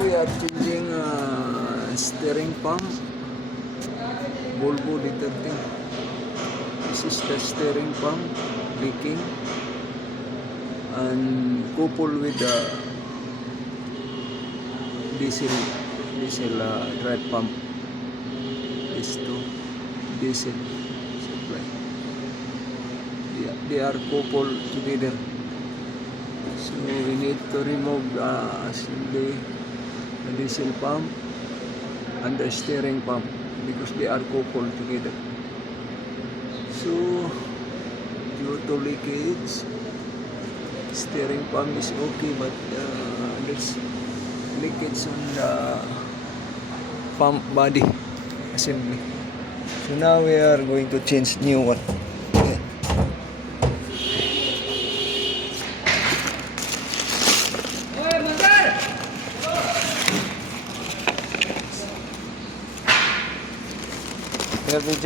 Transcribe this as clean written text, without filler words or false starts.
we are changing steering pump, Volvo D13. This is the steering pump leaking, and coupled with the diesel drive pump. These two diesel supply. They are coupled together. So we need to remove the diesel pump and the steering pump because they are coupled together. So due to leakage, steering pump is okay, but there's leakage on the pump body assembly. So now we are going to change new one. Here, BJ.